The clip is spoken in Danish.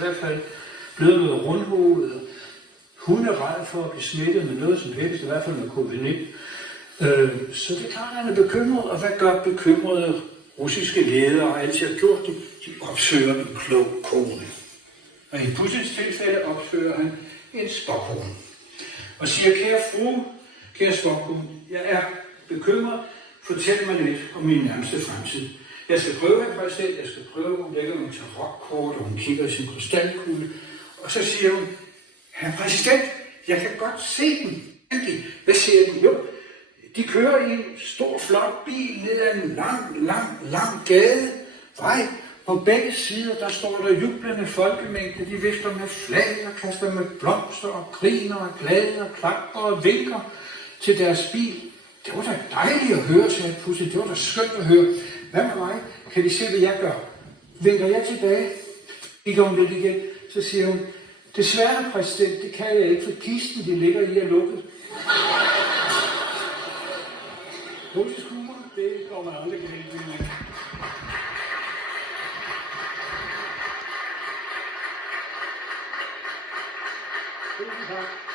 hvert fald blevet noget rundhovedet. Hun er ræd for at blive smittet med noget som helst, i hvert fald med covid-19. Så det er klart, at han er bekymret, og hvad gør bekymrede russiske ledere altid har gjort det? De opsøger en klog kone. Og i Putins tilfælde opsøger han en spåkone. Og siger, kære spåkone, jeg er bekymret, fortæl mig lidt om min nærmeste fremtid. Jeg skal prøve at præsident, jeg skal prøve, hun lægger nogle tarotkort, og hun kigger i sin krystalkugle. Og så siger hun, herr præsident, jeg kan godt se den. Hvad siger den? Jo, de kører i en stor, flot bil ned ad en lang gade. Vej. På begge sider, der står der jublende folkemængde. De vifter med flag og kaster med blomster og griner og glade og klapper og vinker til deres bil. Det var da dejligt at høre, sagde Putin. Det var da skønt at høre. Hvad med mig? Kan de se, hvad jeg gør? Vinker jeg tilbage? Kigger hun lidt igen. Så siger hun, desværre præsident, det kan jeg ikke, for kisten, de ligger i, er lukket. Russisk humor, det går man aldrig galt med. Tusind tak.